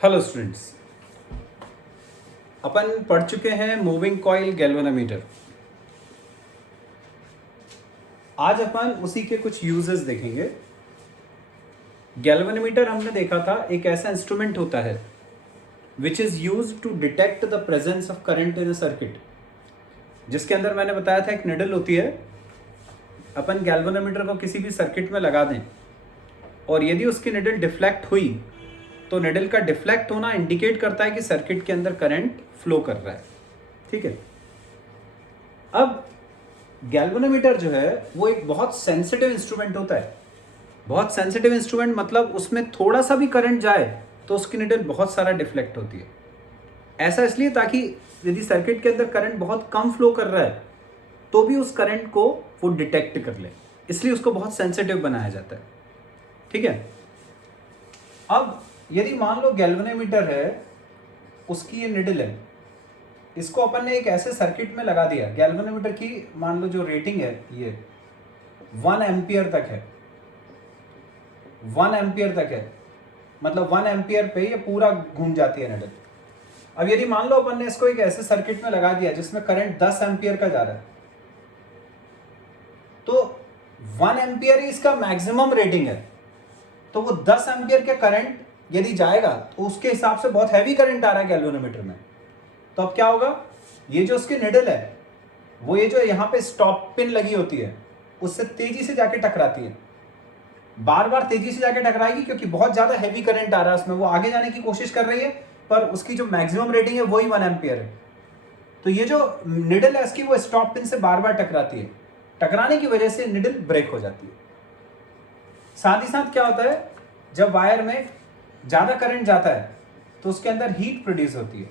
Hello students, अपन पढ़ चुके हैं मूविंग कॉइल गैल्वेनोमीटर। आज अपन उसी के कुछ यूजेस देखेंगे। गैल्वेनोमीटर हमने देखा था एक ऐसा इंस्ट्रूमेंट होता है which is used to detect the presence of current in a circuit, जिसके अंदर मैंने बताया था एक निडल होती है। अपन गैल्वेनोमीटर को किसी भी सर्किट में लगा दें और यदि उसकी निडल डिफ्लेक्ट हुई तो निडल का डिफ्लेक्ट होना इंडिकेट करता है कि सर्किट के अंदर करंट फ्लो कर रहा है। ठीक है। अब गैल्वेनोमीटर जो है वो एक बहुत सेंसिटिव इंस्ट्रूमेंट होता है। बहुत सेंसिटिव इंस्ट्रूमेंट मतलब उसमें थोड़ा सा भी करंट जाए तो उसकी निडल बहुत सारा डिफ्लेक्ट होती है। ऐसा इसलिए ताकि यदि सर्किट के अंदर करंट बहुत कम फ्लो कर रहा है तो भी उस करंट को वो डिटेक्ट कर ले, इसलिए उसको बहुत सेंसिटिव बनाया जाता है। ठीक है। अब यदि मान लो गैल्वेनोमीटर है, उसकी ये निडल है, इसको अपन ने एक ऐसे सर्किट में लगा दिया। गैल्वेनोमीटर की मान लो जो रेटिंग है ये 1 एम्पियर तक है। 1 एम्पियर तक है, मतलब 1 एम्पियर पे ये पूरा घूम जाती है निडल। अब यदि मान लो अपन ने इसको एक ऐसे सर्किट में लगा दिया जिसमें करंट 10 एम्पियर का जा रहा है, तो 1 एम्पियर ही इसका मैक्सिमम रेटिंग है। तो वो 10 एम्पियर के करंट यदि जाएगा तो उसके हिसाब से बहुत हैवी करंट आ रहा है गैल्वेनोमीटर में। तो अब क्या होगा, ये जो उसकी निडल है वो ये जो यहाँ पे स्टॉप पिन लगी होती है उससे तेजी से जाके टकराती है। बार बार तेजी से जाके टकराएगी क्योंकि बहुत ज्यादा हैवी करंट आ रहा है उसमें। वो आगे जाने की कोशिश कर रही है पर उसकी जो मैक्सिमम रेटिंग है वही 1 एम्पियर है। तो ये जो निडल है इसकी वो स्टॉप पिन से बार बार टकराती है। टकराने की वजह से निडल ब्रेक हो जाती है। साथ ही साथ क्या होता है, जब वायर में ज्यादा करंट जाता है तो उसके अंदर हीट प्रोड्यूस होती है।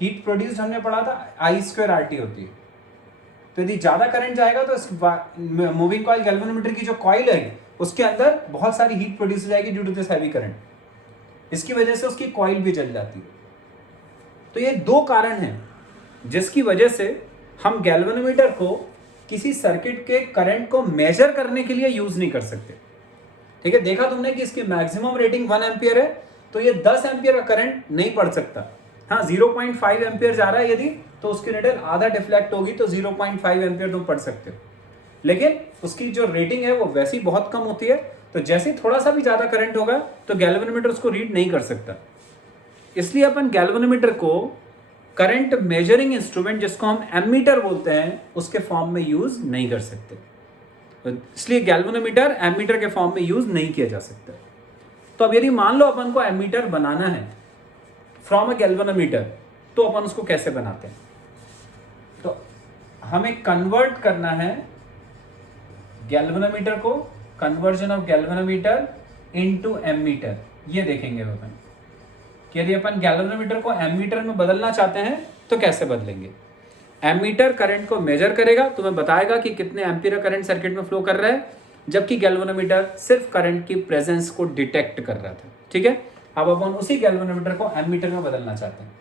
हीट प्रोड्यूस हमने पढ़ा था I²RT होती है। तो यदि ज्यादा करंट जाएगा तो इस मूविंग कॉइल गैल्वेनोमीटर की जो कॉइल है उसके अंदर बहुत सारी हीट प्रोड्यूस हो जाएगी due to this heavy current. इसकी वजह से उसकी कॉइल भी जल जाती है। तो ये दो कारण हैं जिसकी वजह से हम गैल्वेनोमीटर को किसी सर्किट के करंट को मेजर करने के लिए यूज नहीं कर सकते। ठीक है। देखा तुमने कि इसकी मैक्सिमम रेटिंग 1 एम्पियर है, तो ये 10 एम्पियर का करंट नहीं पढ़ सकता। हाँ, 0.5 एम्पियर जा रहा है यदि, तो उसकी निडल आधा डिफ्लेक्ट होगी तो 0.5 एम्पियर तुम पढ़ सकते हो। लेकिन उसकी जो रेटिंग है वो वैसी बहुत कम होती है, तो जैसे थोड़ा सा भी ज्यादा करंट होगा तो गैल्वेनोमीटर उसको रीड नहीं कर सकता। इसलिए अपन गैल्वेनोमीटर को करंट मेजरिंग इंस्ट्रूमेंट, जिसको हम एमीटर बोलते हैं, उसके फॉर्म में यूज नहीं कर सकते। इसलिए गैल्वेनोमीटर एमीटर के फॉर्म में यूज नहीं किया जा सकता। तो अब यदि मान लो अपन को एमीटर बनाना है फ्रॉम अ गैल्वेनोमीटर, तो अपन उसको कैसे बनाते हैं? तो हमें कन्वर्ट करना है गैल्वेनोमीटर को, conversion of galvanometer into ammeter. ये देखेंगे अपन कि यदि अपन गैल्वेनोमीटर को एमीटर में बदलना चाहते हैं तो कैसे बदलेंगे। एमीटर करंट को मेजर करेगा, तुम्हें बताएगा कि कितने एम्पीयर करंट सर्किट में फ्लो कर रहा है, जबकि गैल्वेनोमीटर सिर्फ करंट की प्रेजेंस को डिटेक्ट कर रहा था। ठीक है। अब अपन उसी गैल्वेनोमीटर को एमीटर में बदलना चाहते हैं।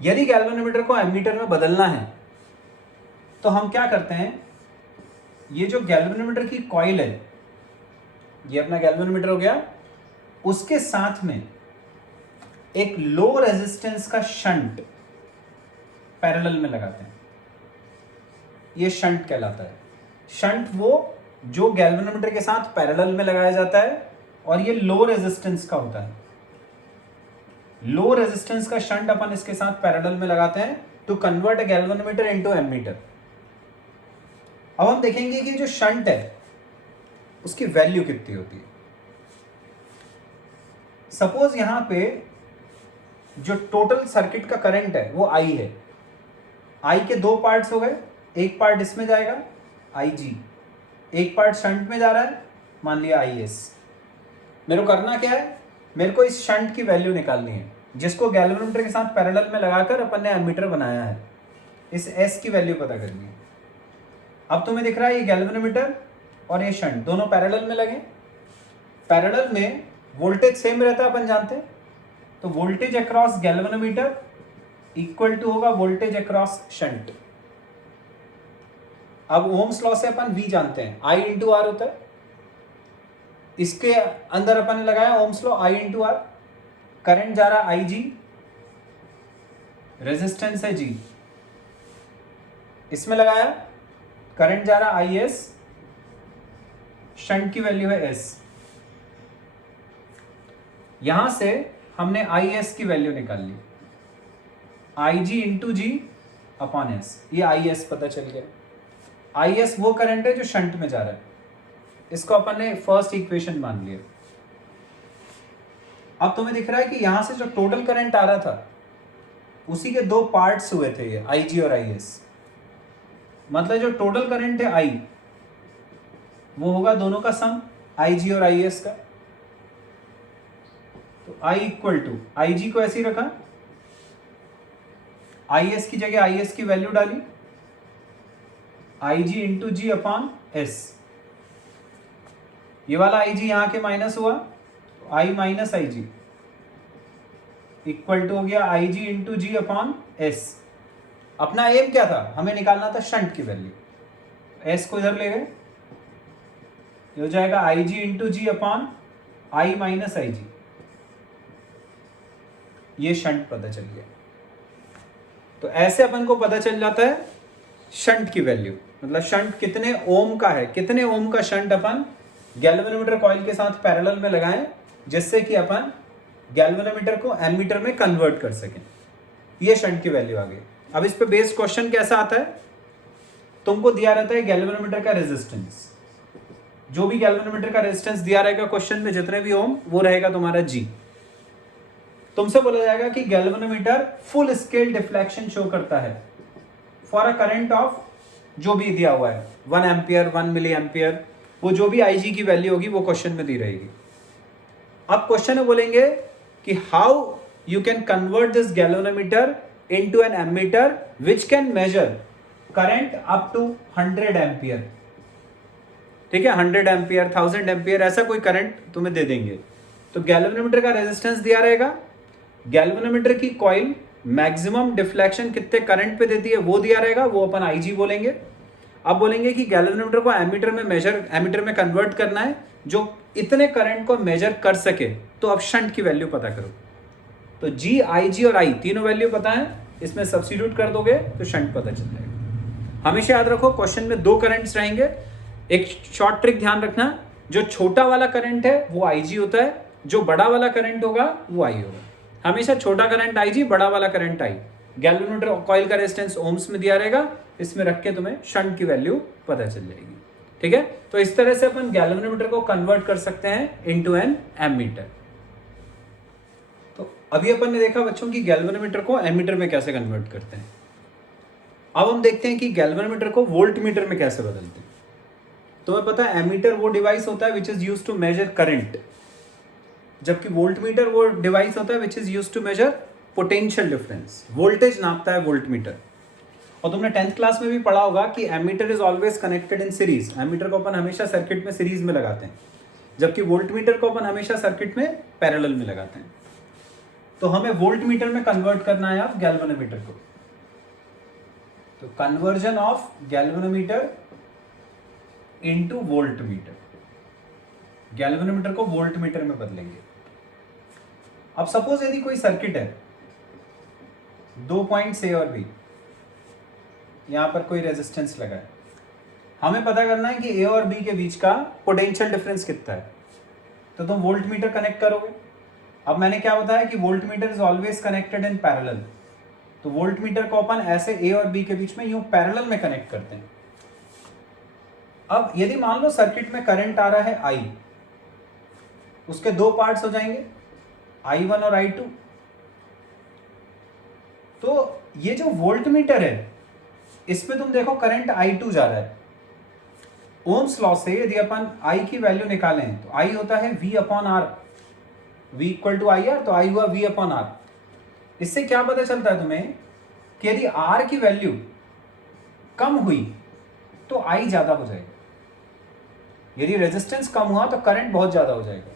यदि गैल्वेनोमीटर को एमीटर में बदलना है तो हम क्या करते हैं, ये जो गैल्वेनोमीटर की कॉइल है, ये अपना गैल्वेनोमीटर हो गया, उसके साथ में एक लो रेजिस्टेंस का शंट पैरेलल में लगाते हैं। ये शंट कहलाता है। शंट वो जो गैल्वेनोमीटर के साथ पैरेलल में लगाया जाता है और ये लो रेजिस्टेंस का होता है। लो रेजिस्टेंस का शंट अपन इसके साथ पैरेलल में लगाते हैं to convert a galvanometer into ammeter. अब हम देखेंगे कि जो शंट है उसकी वैल्यू कितनी होती है। सपोज यहां पे जो टोटल सर्किट का करंट है वो I है। I के दो पार्ट्स हो गए, एक पार्ट इसमें जाएगा IG, एक पार्ट शंट में जा रहा है, मान लिया IS। मेरे को करना क्या है, मेरे को इस शंट की वैल्यू निकालनी है जिसको गैल्वेनोमीटर के साथ पैरेलल में लगाकर अपन ने एमीटर बनाया है। इस S की वैल्यू पता करनी है। अब तुम्हें दिख रहा है ये गैल्वेनोमीटर और ये शंट दोनों पैरेलल में लगे। पैरेलल में वोल्टेज सेम रहता है अपन जानते हैं, तो voltage across galvanometer equal to होगा वोल्टेज अक्रॉस शंट। अब ओम्स लॉ से अपन V जानते हैं, I इंटू R होता है। इसके अंदर अपन ने लगाया Ohm's law I into R। Current जा रहा आई जी, रेजिस्टेंस है जी, इसमें लगाया, करंट जा रहा आई एस, शंट की वैल्यू है एस। यहां से हमने आई एस की वैल्यू निकाल ली, आई जी इंटू जी अपॉन एस, ये आई एस पता चल गया। आई एस वो करंट है जो शंट में जा रहा है, इसको अपन ने फर्स्ट इक्वेशन मान लिया। अब तुम्हें दिख रहा है कि यहां से जो टोटल करंट आ रहा था उसी के दो पार्ट्स हुए थे, ये आई जी और आई एस। मतलब जो टोटल करंट है आई, वो होगा दोनों का सम, आई जी और आई एस का। तो आई इक्वल टू, आई जी को ऐसे ही रखा, आई एस की जगह आई एस की वैल्यू डाली, I ji into ji upon S. ये वाला आई जी यहां के माइनस हुआ, तो I minus I G equal to हो गया I ji into ji upon S. अपना एम क्या था, हमें निकालना था शंट की वैल्यू, एस को इधर ले गए, ये हो जाएगा I ji into ji upon I minus I g, ये शंट पता चल गया। तो ऐसे अपन को पता चल जाता है शंट की वैल्यू, मतलब शंट कितने ओम का है, कितने ओम का शंट अपन गैल्वेनोमीटर कॉइल के साथ पैरेलल में लगाएं, जिससे कि अपन गैल्वेनोमीटर को एमीटर में कन्वर्ट कर सकें। ये शंट की वैल्यू आ गई। अब इस पे बेस्ड क्वेश्चन कैसा आता है, तुमको दिया रहता है गैल्वेनोमीटर का रेजिस्टेंस, जो भी गैल्वेनोमीटर का रेजिस्टेंस दिया रहेगा क्वेश्चन में, जितने भी ओम, वो रहेगा तुम्हारा जी। तुमसे बोला जाएगा कि galvanometer full scale deflection show करता है फॉर अ करंट ऑफ, जो भी दिया हुआ है 1 एम्पियर 1 मिली एम्पियर, वो जो भी आई जी की वैल्यू होगी वो क्वेश्चन में दी रहेगी। अब क्वेश्चन में बोलेंगे कि how you can convert this galvanometer into an ammeter which can measure current up to 100 ampere. ठीक है, 100 एम्पियर 1000 एम्पियर ऐसा कोई करंट तुम्हें दे देंगे। तो गैल्वेनोमीटर का रेजिस्टेंस दिया रहेगा, गैल्वेनोमीटर की कॉइल मैक्सिमम डिफ्लेक्शन कितने करंट पे देती है वो दिया रहेगा, वो अपन आई जी बोलेंगे। अब बोलेंगे कि गैल्वेनोमीटर को एमीटर में कन्वर्ट करना है जो इतने करंट को मेजर कर सके, तो अब शंट की वैल्यू पता करो। तो जी, आई जी और आई तीनों वैल्यू पता है, इसमें सब्स्टिट्यूट कर दोगे तो शंट पता चल जाएगा। हमेशा याद रखो क्वेश्चन में दो करंट्स रहेंगे। एक शॉर्ट ट्रिक ध्यान रखना, जो छोटा वाला करंट है वो आई जी होता है, जो बड़ा वाला करंट होगा वो आई होगा। हमेशा छोटा करंट आई जी, बड़ा वाला करंट आई। गैल्वेनोमीटर कॉइल का रेजिस्टेंस ओम्स में दिया रहेगा, इसमें रख के तुम्हें शंट की वैल्यू पता चल जाएगी। ठीक है, तो इस तरह से अपन गैल्वेनोमीटर को कन्वर्ट कर सकते हैं इनटू एन एमीटर। तो अभी अपन ने देखा बच्चों की गैल्वेनोमीटर को एमीटर में कैसे कन्वर्ट करते हैं। अब हम देखते हैं कि गैल्वेनोमीटर को वोल्टमीटर में कैसे बदलते हैं। तुम्हें पता है एमीटर वो डिवाइस होता है which is used to measure current, जबकि वोल्टमीटर वो डिवाइस होता है which is used to measure potential difference, voltage नापता है वोल्टमीटर। और तुमने 10th क्लास में भी पढ़ा होगा कि ammeter is always connected in series. Ammeter को अपन हमेशा सर्किट में सीरीज में लगाते हैं, जबकि वोल्टमीटर को अपन हमेशा सर्किट में पैरेलल में लगाते हैं। तो हमें वोल्टमीटर में कन्वर्ट करना है अब गैल्वेनोमीटर को। तो conversion of galvanometer into voltmeter, galvanometer को वोल्टमीटर में बदलेंगे। अब सपोज यदि कोई सर्किट है, 2 पॉइंट्स ए और बी, यहां पर कोई रेजिस्टेंस लगा है, हमें पता करना है कि ए और बी के बीच का पोटेंशियल डिफरेंस कितना है। तो तुम वोल्टमीटर कनेक्ट करोगे। अब मैंने क्या बताया कि voltmeter is always connected in parallel, तो वोल्टमीटर को अपन ऐसे ए और बी के बीच में यूं पैरेलल में कनेक्ट करते हैं। अब यदि मान लो सर्किट में करंट आ रहा है आई, उसके दो पार्ट्स हो जाएंगे, I1 और I2। तो ये जो वोल्टमीटर है इसमें तुम देखो करंट I2 जा रहा है। ओम्स लॉ से यदि अपन I की वैल्यू निकालें तो I होता है V upon R, V equal to IR, तो I हुआ V अपॉन R। इससे क्या पता चलता है तुम्हें कि यदि R की वैल्यू कम हुई तो I ज्यादा हो जाएगा, यदि रेजिस्टेंस कम हुआ तो करंट बहुत ज्यादा हो जाएगा।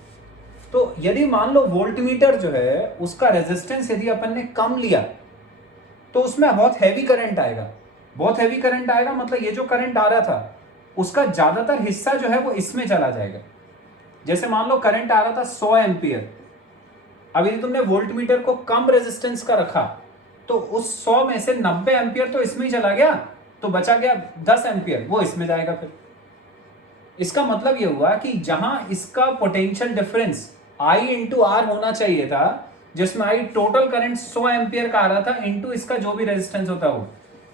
तो यदि मान लो वोल्टमीटर जो है उसका रेजिस्टेंस यदि अपन ने कम लिया तो उसमें बहुत हैवी करंट आएगा। बहुत हैवी करंट आएगा मतलब ये जो करंट आ रहा था उसका ज्यादातर हिस्सा जो है वो इसमें चला जाएगा। जैसे मान लो करंट आ रहा था 100 एम्पियर, अब यदि तुमने वोल्ट मीटर को कम रेजिस्टेंस का रखा तो उस 100 में से 90 एम्पियर तो इसमें ही चला गया, तो बचा गया 10 एम्पियर, वो इसमें जाएगा। फिर इसका मतलब ये हुआ कि जहां इसका potential difference I into R होना चाहिए था, जिसमें I टोटल करंट 100 एम्पियर का आ रहा था इंटू इसका जो भी रेजिस्टेंस होता हो,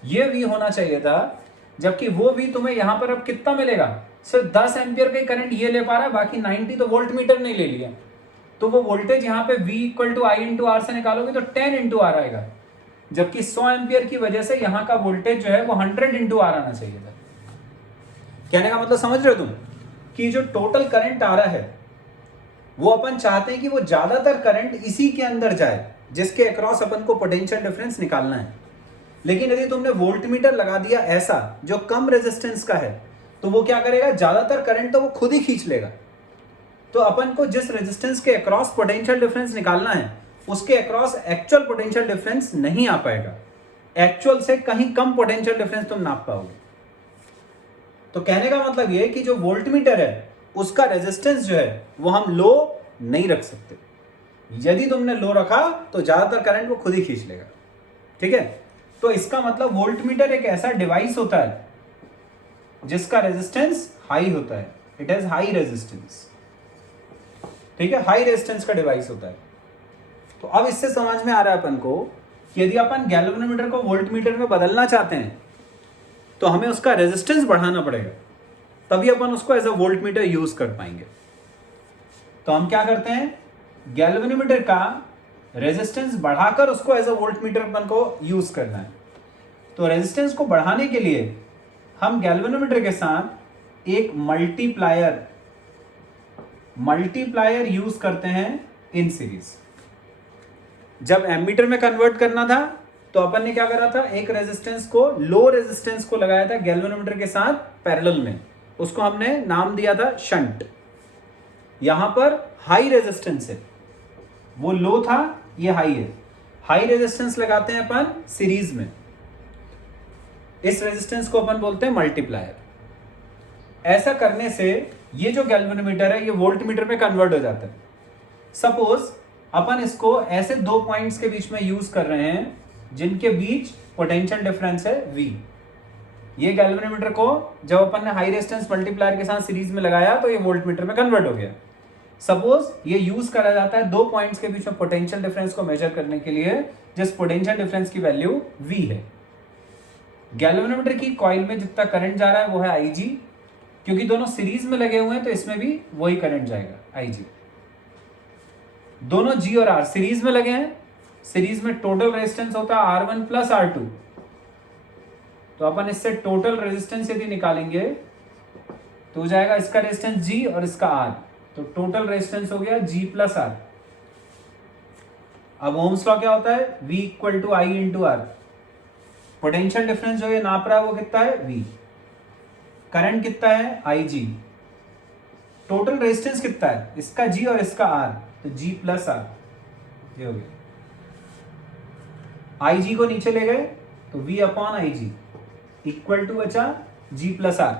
ये V होना चाहिए था, जबकि वो V तुम्हें यहां पर अब कितना मिलेगा, सिर्फ 10 एम्पियर का करंट ये ले पा रहा है, बाकी 90 तो वोल्ट मीटर नहीं ले लिया। तो वो वोल्टेज यहाँ पे V equal to I into R से निकालोगे तो 10 इंटू आर आएगा, जबकि 100 एम्पियर की वजह से यहाँ का वोल्टेज जो है वो 100 इंटू आर आना चाहिए था। कहने का मतलब समझ रहे हो तुम कि जो टोटल करंट आ रहा है वो अपन चाहते हैं कि वो ज्यादातर करंट इसी के अंदर जाए जिसके अक्रॉस अपन को पोटेंशियल डिफरेंस निकालना है। लेकिन यदि तुमने वोल्टमीटर लगा दिया ऐसा जो कम रेजिस्टेंस का है, तो वो क्या करेगा, ज्यादातर करंट तो वो खुद ही खींच लेगा। तो अपन को जिस रेजिस्टेंस के अक्रॉस पोटेंशियल डिफरेंस निकालना है उसके अक्रॉस एक्चुअल पोटेंशियल डिफरेंस नहीं आ पाएगा, एक्चुअल से कहीं कम पोटेंशियल डिफरेंस तुम नाप पाओगे। तो कहने का मतलब ये कि जो वोल्टमीटर है उसका रेजिस्टेंस जो है वो हम लो नहीं रख सकते। यदि तुमने लो रखा तो ज्यादातर करंट वो खुद ही खींच लेगा। ठीक है, तो इसका मतलब वोल्टमीटर एक ऐसा डिवाइस होता है जिसका रेजिस्टेंस हाई होता है, इट हैज हाई रेजिस्टेंस। ठीक है, हाई रेजिस्टेंस का डिवाइस होता है। तो अब इससे समझ में आ रहा है अपन को कि यदि अपन गैल्वेनोमीटर को वोल्टमीटर में बदलना चाहते हैं तो हमें उसका रेजिस्टेंस बढ़ाना पड़ेगा, तभी अपन उसको एज अ वोल्टमीटर यूज कर पाएंगे। तो हम क्या करते हैं, गैल्वेनोमीटर का रेजिस्टेंस बढ़ाकर उसको एज अ वोल्टमीटर अपन को यूज करना है। तो रेजिस्टेंस को बढ़ाने के लिए हम गैल्वेनोमीटर के साथ एक मल्टीप्लायर यूज करते हैं इन सीरीज। जब एमीटर में कन्वर्ट करना था तो अपन ने क्या करा था, एक रेजिस्टेंस को, लो रेजिस्टेंस को लगाया था गैल्वेनोमीटर के साथ पैरेलल में, उसको हमने नाम दिया था शंट। यहां पर हाई रेजिस्टेंस है, वो लो था, ये हाई है। हाई रेजिस्टेंस लगाते हैं अपन सीरीज में, इस रेजिस्टेंस को अपन बोलते हैं मल्टीप्लायर। ऐसा करने से ये जो गैल्वेनोमीटर है ये वोल्टमीटर में कन्वर्ट हो जाता है। सपोज अपन इसको ऐसे दो पॉइंट्स के बीच में यूज कर रहे हैं जिनके बीच पोटेंशियल डिफरेंस है V। ये गैल्वेनोमीटर को जब अपन ने हाई रेजिस्टेंस मल्टीप्लायर के साथ सीरीज में लगाया तो ये वोल्टमीटर में कन्वर्ट हो गया। सपोज ये यूज करा जाता है दो पॉइंट्स के बीच में पोटेंशियल डिफरेंस को मेजर करने के लिए, जिस पोटेंशियल डिफरेंस की वैल्यू V है। गैल्वेनोमीटर की कॉइल में जितना करंट जा रहा है वो है Ig, क्योंकि दोनों सीरीज में लगे हुए हैं तो इसमें भी वही करंट जाएगा Ig। दोनों G और R सीरीज में लगे हैं, सीरीज में टोटल रेजिस्टेंस होता है R1 प्लस R2। तो अपन इससे टोटल रेजिस्टेंस यदि निकालेंगे तो हो जाएगा इसका रेजिस्टेंस G और इसका R, तो टोटल रेजिस्टेंस हो गया G प्लस R। अब ओम्स लॉ क्या होता है, V equal to I into R. Potential difference जो ये नाप रहा है वो कितना है, V। करंट कितना है, Ig। टोटल रेजिस्टेंस कितना है, इसका G और इसका R, तो G प्लस R। ये हो गया। Ig को नीचे ले गए तो V अपॉन Ig इक्वल टू बचा G प्लस R।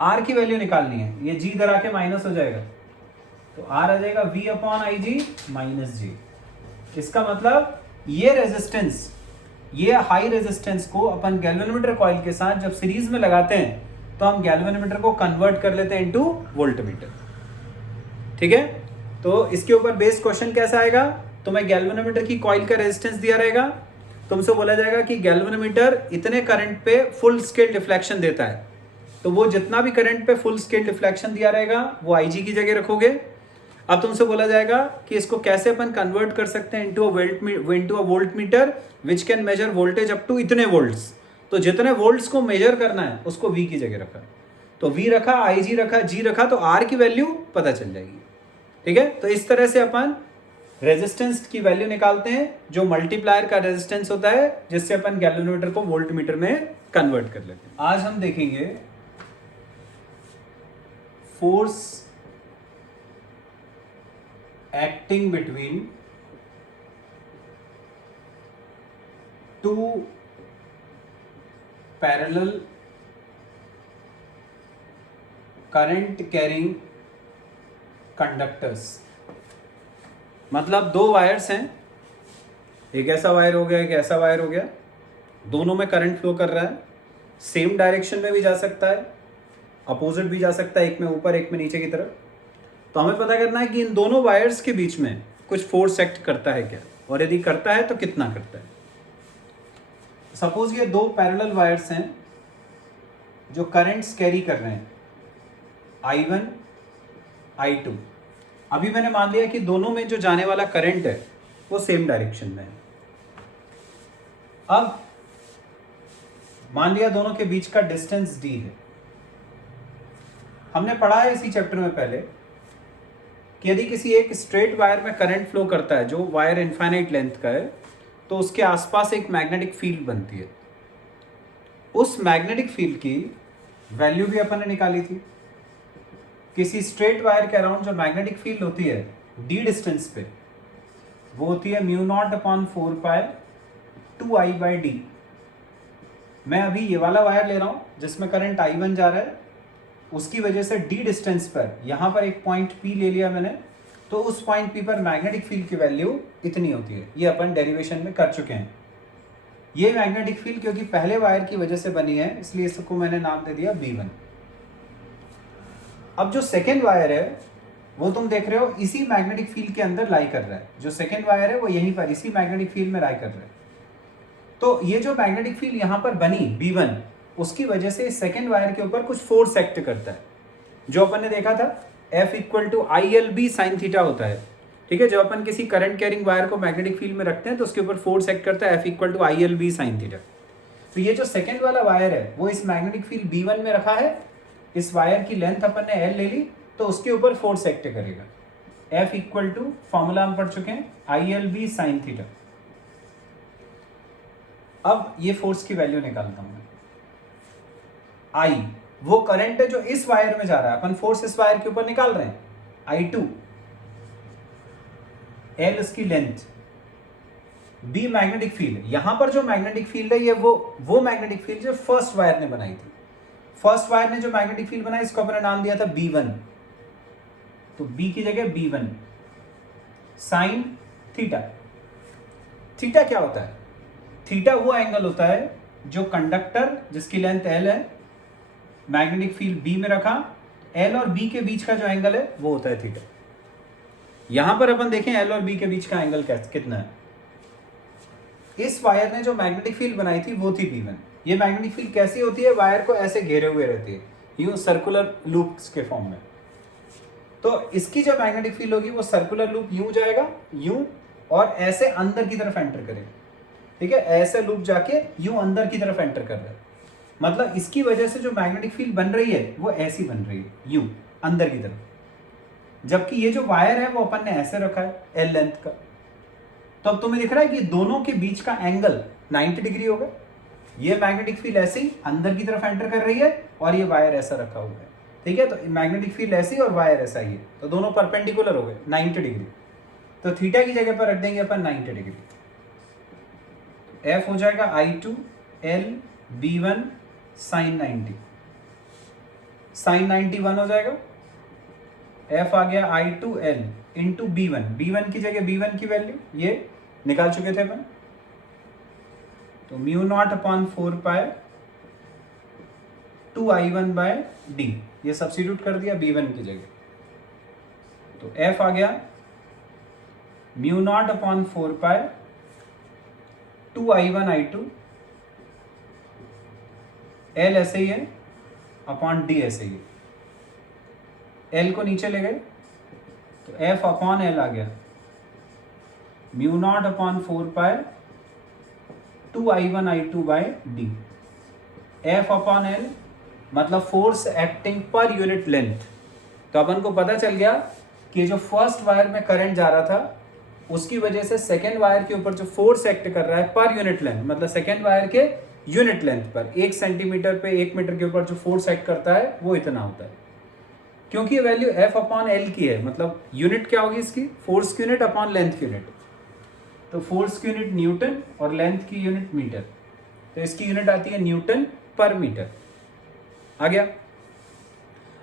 R की वैल्यू निकालनी है, ये G इधर आके माइनस हो जाएगा तो R आ जाएगा V अपॉन Ig माइनस G। इसका मतलब ये रेजिस्टेंस, ये हाई रेजिस्टेंस को अपन गैल्वेनोमीटर कॉइल के साथ जब सीरीज में लगाते हैं तो हम गैल्वेनोमीटर को कन्वर्ट कर लेते हैं इनटू वोल्टमीटर। ठीक है, तो इसके ऊपर बेस्ड क्वेश्चन कैसा आएगा, तो मैं गैल्वेनोमीटर की कॉइल का रेजिस्टेंस दिया रहेगा, तुमसे बोला जाएगा कि गैल्वेनोमीटर इतने करंट पे फुल स्केल डिफ्लेक्शन देता है, तो वो जितना भी करंट पे फुल स्केल डिफ्लेक्शन दिया रहेगा वो Ig की जगह रखोगे। अब तुमसे बोला जाएगा कि इसको कैसे अपन कन्वर्ट कर सकते हैं into a voltmeter which can measure voltage up to इतने वोल्ट्स। तो जितने वोल्ट्स को मेजर करना है उसको V की जगह रखा, तो V रखा, Ig रखा, G रखा, तो R की वैल्यू पता चल जाएगी। ठीक है, तो इस तरह से अपन रेजिस्टेंस की वैल्यू निकालते हैं जो मल्टीप्लायर का रेजिस्टेंस होता है, जिससे अपन गैल्वेनोमीटर को वोल्टमीटर में कन्वर्ट कर लेते हैं। आज हम देखेंगे force acting between two parallel current carrying conductors. मतलब दो वायर्स हैं, एक ऐसा वायर हो गया, एक ऐसा वायर हो गया, दोनों में करंट फ्लो कर रहा है, सेम डायरेक्शन में भी जा सकता है, अपोजिट भी जा सकता है, एक में ऊपर एक में नीचे की तरफ। तो हमें पता करना है कि इन दोनों वायर्स के बीच में कुछ फोर्स एक्ट करता है क्या, और यदि करता है तो कितना करता है। सपोज ये दो पैरेलल वायर्स हैं जो करंट्स कैरी कर रहे हैं, I1 I2। अभी मैंने मान लिया कि दोनों में जो जाने वाला करंट है वो सेम डायरेक्शन में है। अब मान लिया दोनों के बीच का डिस्टेंस d है। हमने पढ़ा है इसी चैप्टर में पहले कि यदि किसी एक स्ट्रेट वायर में करंट फ्लो करता है जो वायर इनफाइनाइट लेंथ का है, तो उसके आसपास एक मैग्नेटिक फील्ड बनती है। उस मैग्नेटिक फील्ड की वैल्यू भी अपन ने निकाली थी। किसी स्ट्रेट वायर के अराउंड जो मैग्नेटिक फील्ड होती है डी डिस्टेंस पे, वो होती है μ0/4π 2I/d। मैं अभी ये वाला वायर ले रहा हूं जिसमें करंट I1 जा रहा है, उसकी वजह से डी डिस्टेंस पर यहां पर एक पॉइंट P ले लिया मैंने, तो उस पॉइंट P पर मैग्नेटिक फील्ड की वैल्यू इतनी होती है। ये अपन डेरिवेशन में कर चुके हैं। ये मैग्नेटिक फील्ड क्योंकि पहले वायर की वजह से बनी है, इसलिए इसको मैंने नाम दे दिया B1। अब जो सेकेंड वायर है वो तुम देख रहे हो इसी मैग्नेटिक फील्ड के अंदर लाई कर रहा है। जो सेकेंड वायर है वो यहीं पर इसी मैग्नेटिक फील्ड में लाई कर रहा है। तो ये जो मैग्नेटिक फील्ड यहां पर बनी B1, उसकी वजह से सेकेंड वायर के ऊपर कुछ फोर्स एक्ट करता है, जो अपन ने देखा था F = ILB sin थीटा होता है। ठीक है, जब अपन किसी करंट कैरिंग वायर को मैग्नेटिक फील्ड में रखते हैं तो उसके ऊपर फोर्स एक्ट करता है F = ILB sin थीटा। तो ये जो सेकेंड वाला वायर है वो इस मैग्नेटिक फील्ड B1 में रखा है, इस वायर की लेंथ अपन ने L ले ली, तो उसके ऊपर फोर्स एक्ट करेगा। F = फॉर्मूला हम पढ़ चुके हैं ILB sin थीटा। अब ये फोर्स की वैल्यू निकालता हूं मैं। I वो करंट है जो इस वायर में जा रहा है, अपन फोर्स इस वायर के ऊपर निकाल रहे हैं, I2, L इसकी लेंथ, B मैग्नेटिक फील्ड। यहां पर जो मैग्नेटिक फील्ड है ये वो मैग्नेटिक फील्ड जो फर्स्ट वायर ने बनाई थी। फर्स्ट वायर ने जो मैग्नेटिक फील्ड बनाई इसको अपने नाम दिया था B1, तो B की जगह B1 साइन थीटा। थीटा क्या होता है? थीटा वो एंगल होता है जो कंडक्टर जिसकी लेंथ L है, मैग्नेटिक फील्ड B में रखा, L और B के बीच का जो एंगल है वो होता है थीटा। यहां पर अपन देखें L और B के बीच का एंगल कितना है। इस वायर ने जो मैग्नेटिक फील्ड बनाई थी वो थी B1। ये मैग्नेटिक फील्ड कैसी होती है? वायर को ऐसे घेरे हुए रहती है, यूं सर्कुलर लूप्स के फॉर्म में। तो इसकी जो मैग्नेटिक फील्ड होगी वो सर्कुलर लूप यूं जाएगा, यूं, और ऐसे अंदर की तरफ एंटर करेगा। ठीक है, ऐसे लूप जाके यूं अंदर की तरफ एंटर कर रहा है। मतलब इसकी वजह से जो मैग्नेटिक फील्ड बन रही है वो ऐसी बन रही है, यूं अंदर की तरफ। जबकि ये जो वायर है वो अपन ने ऐसे रखा है L लेंथ का। तो अब तुम्हें दिख रहा है कि दोनों के बीच का एंगल 90 डिग्री होगा। ये मैग्नेटिक फील्ड ऐसे ही अंदर की तरफ एंटर कर रही है और ये वायर ऐसा रखा हुआ है। ठीक है, तो मैग्नेटिक फील्ड ऐसी और वायर ऐसा ही है, तो दोनों परपेंडिकुलर हो गए 90 डिग्री। तो थीटा की जगह पर रख देंगे अपन 90 डिग्री। F हो जाएगा I2 L B1 sin 90, sin 90 1 हो जाएगा। F आ गया I2 L into B1, B1 की जगह B1 की वैल्यू ये निकाल चुके थे अपन, तो μ0/4π 2I1/d, ये सब्स्टिट्यूट कर दिया B1 की जगह, तो F आ गया μ0/4π 2I1 I2, L ऐसे ही है अपॉन D ऐसे ही है। L को नीचे ले गए तो F/L आ गया μ0/4π 2I1 I2/d। F/L मतलब force acting per unit length. तो अपन को पता चल गया कि जो फर्स्ट वायर में करंट जा रहा था उसकी वजह से सेकेंड वायर के ऊपर जो फोर्स एक्ट कर रहा है पर यूनिट लेंथ, मतलब सेकेंड वायर के यूनिट लेंथ पर 1 सेंटीमीटर पे 1 मीटर के ऊपर जो फोर्स एक्ट करता है वो इतना होता है। क्योंकि ये वैल्यू F/L की है, मतलब यूनिट क्या होगी इसकी? फोर्स की यूनिट अपॉन लेंथ की यूनिट। तो फोर्स की यूनिट न्यूटन और लेंथ की यूनिट मीटर, तो इसकी यूनिट आती है न्यूटन पर मीटर। आ गया।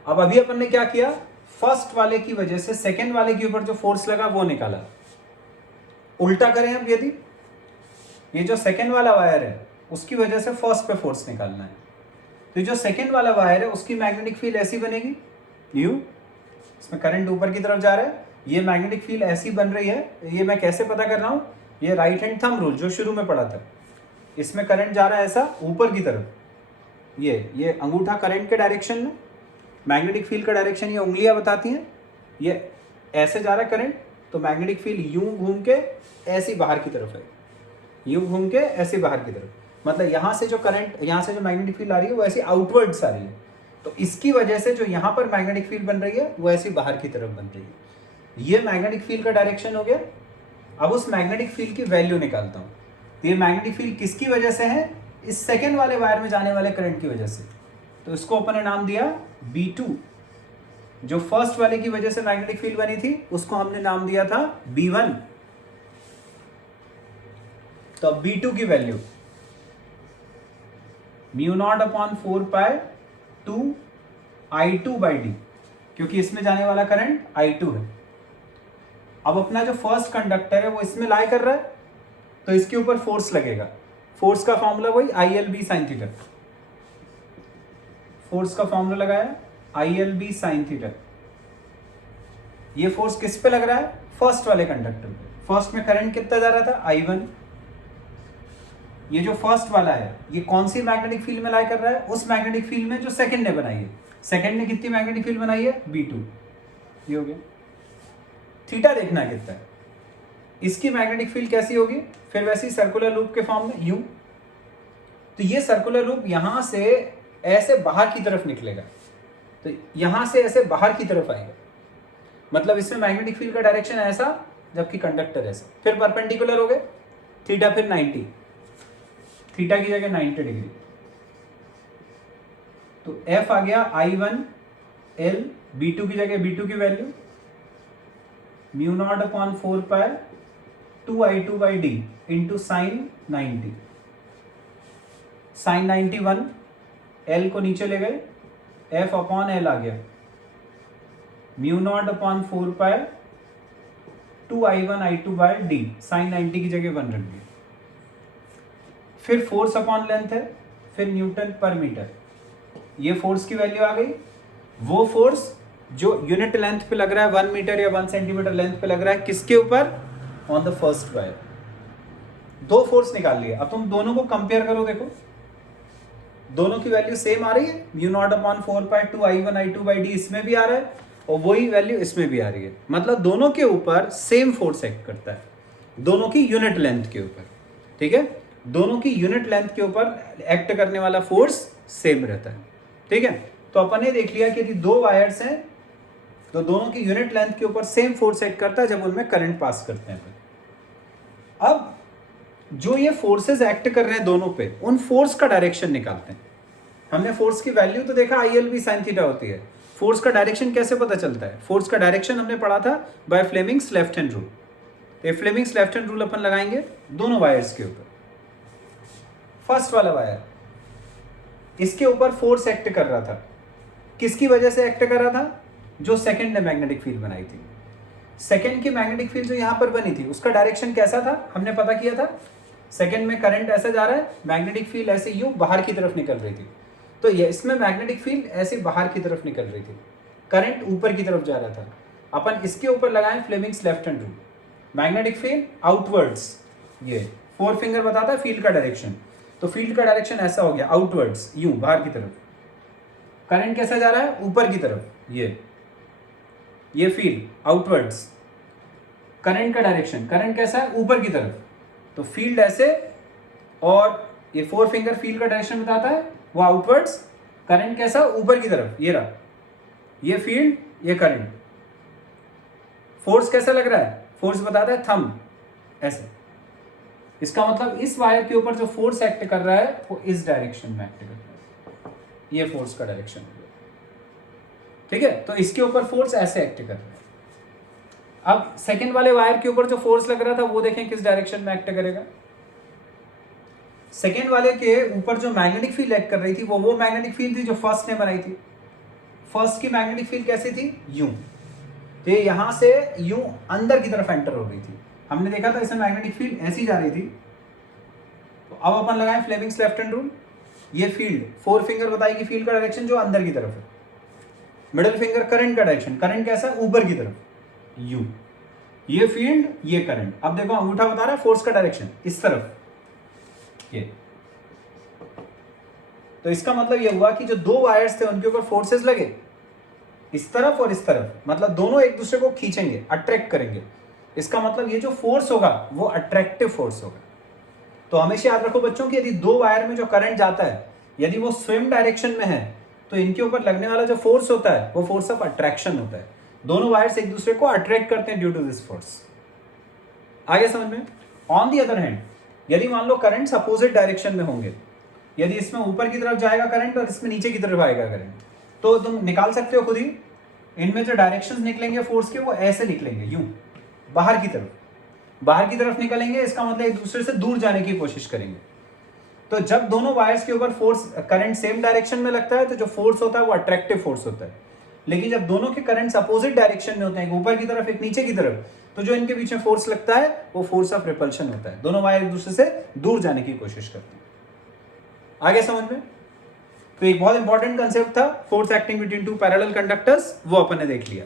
अब अभी अपन ने क्या किया? फर्स्ट वाले की वजह से सेकेंड वाले के ऊपर जो फोर्स लगा वो निकाला। उल्टा करें अब, यदि ये जो सेकेंड वाला वायर है उसकी वजह से फर्स्ट पे फोर्स निकालना है, तो जो सेकेंड वाला वायर है उसकी मैग्नेटिक फील्ड ऐसी बनेगी यू, इसमें करंट ऊपर की तरफ जा रहा है, ये मैग्नेटिक फील्ड ऐसी बन रही है। ये मैं कैसे पता कर रहा हूँ, ये राइट हैंड थंब रूल जो शुरू में पढ़ा था, इसमें करंट जा रहा है ऐसा ऊपर की तरफ, ये अंगूठा करंट के डायरेक्शन में, मैग्नेटिक फील्ड का डायरेक्शन ये उंगलियां बताती हैं, ये ऐसे जा रहा है करंट, तो मैग्नेटिक फील्ड यूं घूम के ऐसी बाहर की तरफ है, यूं घूम के ऐसे बाहर की तरफ, मतलब यहाँ से जो करंट, यहाँ से जो मैग्नेटिक फील्ड आ रही है वो ऐसी आउटवर्ड्स आ रही है, तो इसकी वजह से जो यहाँ पर मैग्नेटिक फील्ड बन रही है वो ऐसी बाहर की तरफ बन रही है। ये मैग्नेटिक फील्ड का डायरेक्शन हो गया। अब उस मैग्नेटिक फील्ड की वैल्यू निकालता हूँ। तो ये मैग्नेटिक फील्ड किसकी वजह से है, इस सेकेंड वाले वायर में जाने वाले करंट की वजह से, तो इसको अपन ने नाम दिया B2। जो फर्स्ट वाले की वजह से मैग्नेटिक फील्ड बनी थी उसको हमने नाम दिया था B1। तो अब B2 की वैल्यू μ0/4π 2I2/d, क्योंकि इसमें जाने वाला करंट I2 है। अब अपना जो फर्स्ट कंडक्टर है वो इसमें लाई कर रहा है, तो इसके ऊपर फोर्स लगेगा। फोर्स का फॉर्मूला वही ILB sin थीटा, फोर्स का फॉर्मूला लगाया ILB sin थीटा। ये फोर्स किस पे लग रहा है, फर्स्ट वाले कंडक्टर पे। फर्स्ट में करंट कितना जा रहा था, I1। ये जो फर्स्ट वाला है ये कौन सी मैग्नेटिक फील्ड में लाई कर रहा है, उस मैग्नेटिक फील्ड में जो सेकंड ने बनाई है। सेकंड ने कितनी मैग्नेटिक फील्ड बनाई है, B2। ये हो गया। थीटा देखना कितना है, इसकी मैग्नेटिक फील्ड कैसी होगी, फिर वैसी सर्कुलर लूप के फॉर्म में U। तो ये सर्कुलर लूप यहां से ऐसे बाहर की तरफ निकलेगा, तो यहां से ऐसे बाहर की तरफ आएगा, मतलब इसमें मैग्नेटिक फील्ड का डायरेक्शन ऐसा, जबकि कंडक्टर ऐसा। फिर परपेंडिकुलर हो गए, थीटा फिर 90, थीटा की जगह 90 डिग्री। तो F आ गया I1L, B2 की जगह B2 की value μ0/4π 2I2/d into sine 90। Sine 91, L को नीचे ले गए, F/L आ गया μ0/4π 2I1I2/d, साइन 90 की जगह 1 रख दिया। फिर फोर्स अपॉन लेंथ है, फिर न्यूटन पर मीटर। ये फोर्स की वैल्यू आ गई। वो फोर्स जो यूनिट लेंथ पे लग रहा है, 1 मीटर या 1 सेंटीमीटर लेंथ पे लग रहा है, किसके ऊपर, ऑन द फर्स्ट वायर। दो फोर्स निकाल लिए। अब तुम दोनों को कंपेयर करो, देखो दोनों की वैल्यू सेम आ रही है, μ0/4π 2I1I2/d इसमें भी आ रहा है और वही वैल्यू इसमें भी आ रही है। मतलब दोनों के ऊपर सेम फोर्स एक्ट करता है, दोनों की यूनिट लेंथ के ऊपर। ठीक है, दोनों की यूनिट लेंथ के ऊपर एक्ट करने वाला फोर्स सेम रहता है। ठीक है, तो अपन ने देख लिया कि यदि दो वायर्स हैं तो दोनों की यूनिट लेंथ के ऊपर सेम फोर्स एक्ट करता है जब उनमें करंट पास करते हैं। अब जो ये फोर्सेस एक्ट कर रहे हैं दोनों पे, उन फोर्स का डायरेक्शन निकालते हैं। हमने फोर्स की वैल्यू तो देखा ILB sin थीटा होती है, फोर्स का डायरेक्शन कैसे पता चलता है। फोर्स का डायरेक्शन हमने पढ़ा था by Fleming's left hand rule. ये फ्लेमिंग्स लेफ्ट हैंड रूल अपन लगाएंगे दोनों वायर्स के ऊपर। फर्स्ट वाला वायर, इसके ऊपर फोर्स एक्ट कर रहा था, किसकी वजह से एक्ट कर रहा था, जो सेकंड ने मैग्नेटिक फील्ड बनाई थी। सेकंड की मैग्नेटिक फील्ड जो यहां पर बनी थी उसका डायरेक्शन कैसा था, हमने पता किया था। सेकंड में करंट ऐसे जा रहा है, मैग्नेटिक फील्ड ऐसे यूं बाहर की तरफ निकल रही थी, तो ये इसमें मैग्नेटिक फील्ड ऐसे बाहर की तरफ निकल रही थी, करंट ऊपर की तरफ जा रहा था। अपन इसके ऊपर लगाएं Fleming's left hand rule, magnetic field outwards, ये 4 फिंगर बताता है फील्ड का डायरेक्शन, तो फील्ड का डायरेक्शन ऐसा हो गया आउटवर्ड्स, यूं बाहर की तरफ। करंट कैसा जा रहा है, ऊपर की तरफ, ये फील्ड आउटवर्ड्स। करंट का डायरेक्शन, करंट कैसा है, ऊपर की तरफ, तो फील्ड ऐसे, और ये 4 फिंगर फील्ड का डायरेक्शन बताता है वो आउटवर्ड्स। करंट कैसा, ऊपर की तरफ, ये रहा, ये फील्ड, ये करंट। फोर्स कैसा लग रहा है, फोर्स बताता है थंब ऐसे। इसका मतलब इस वायर के ऊपर जो फोर्स एक्ट कर रहा है वो इस डायरेक्शन में एक्ट कर रहा है, ये फोर्स का डायरेक्शन है। ठीक है, तो इसके ऊपर फोर्स ऐसे एक्ट कर रहा है। अब सेकंड वाले वायर के ऊपर जो फोर्स लग रहा था वो देखें किस डायरेक्शन में एक्ट करेगा। सेकंड वाले के ऊपर जो मैग्नेटिक फील्ड एक्ट कर रही थी वो मैग्नेटिक फील्ड थी जो फर्स्ट ने बनाई थी। फर्स्ट की मैग्नेटिक फील्ड कैसी थी, यूं, तो यहां से यूं अंदर की तरफ एंटर हो रही थी। हमने देखा था इसमें मैग्नेटिक फील्ड ऐसी जा रही थी, तो अब अपन लगाएं फ्लेमिंग्स लेफ्ट हैंड रूल। ये फील्ड 4 फिंगर बताएगी फील्ड का डायरेक्शन जो अंदर की तरफ है, मिडिल फिंगर करंट का डायरेक्शन, करंट कैसा है ऊपर की तरफ यू, ये फील्ड ये करंट। अब देखो अंगूठा बता रहा है फोर्स का डायरेक्शन इस तरफ ये, तो इसका मतलब ये हुआ कि जो दो वायर्स थे उनके ऊपर फोर्सेस लगे इस तरफ और इस तरफ, मतलब दोनों एक दूसरे को खींचेंगे, अट्रैक्ट करेंगे। इसका मतलब ये जो फोर्स होगा वो अट्रैक्टिव फोर्स होगा। तो हमेशा याद रखो बच्चों कि यदि दो वायर में जो करंट जाता है यदि वो सेम डायरेक्शन में है तो इनके ऊपर लगने वाला जो फोर्स होता है वो फोर्स ऑफ अट्रैक्शन होता है। दोनों वायर्स एक दूसरे को अट्रैक्ट करते हैं ड्यू टू दिस फोर्स। आगे समझ में। ऑन दी अदर हैंड यदि मान लो करंट्स अपोजिट डायरेक्शन में होंगे, यदि इसमें ऊपर की तरफ जाएगा करंट और इसमें नीचे की तरफ आएगा करंट, तो तुम निकाल सकते हो खुद ही। इनमें जो डायरेक्शंस निकलेंगे फोर्स के वो ऐसे निकलेंगे, यूं बाहर की तरफ निकलेंगे। इसका मतलब एक दूसरे से दूर जाने की कोशिश करेंगे। तो जब दोनों वायर्स के ऊपर फोर्स करंट सेम डायरेक्शन में लगता है तो जो फोर्स होता है वो अट्रैक्टिव फोर्स होता है। लेकिन जब दोनों के करंट्स अपोजिट डायरेक्शन में होते हैं, एक ऊपर की तरफ एक नीचे की तरफ, तो जो इनके बीच में फोर्स लगता है वो फोर्स ऑफ रिपल्शन होता है। दोनों वायर एक दूसरे से दूर जाने की कोशिश करते हैं। आगे समझ में। तो एक बहुत इंपॉर्टेंट कंसेप्ट था force acting between two parallel conductors, वो अपन ने देख लिया।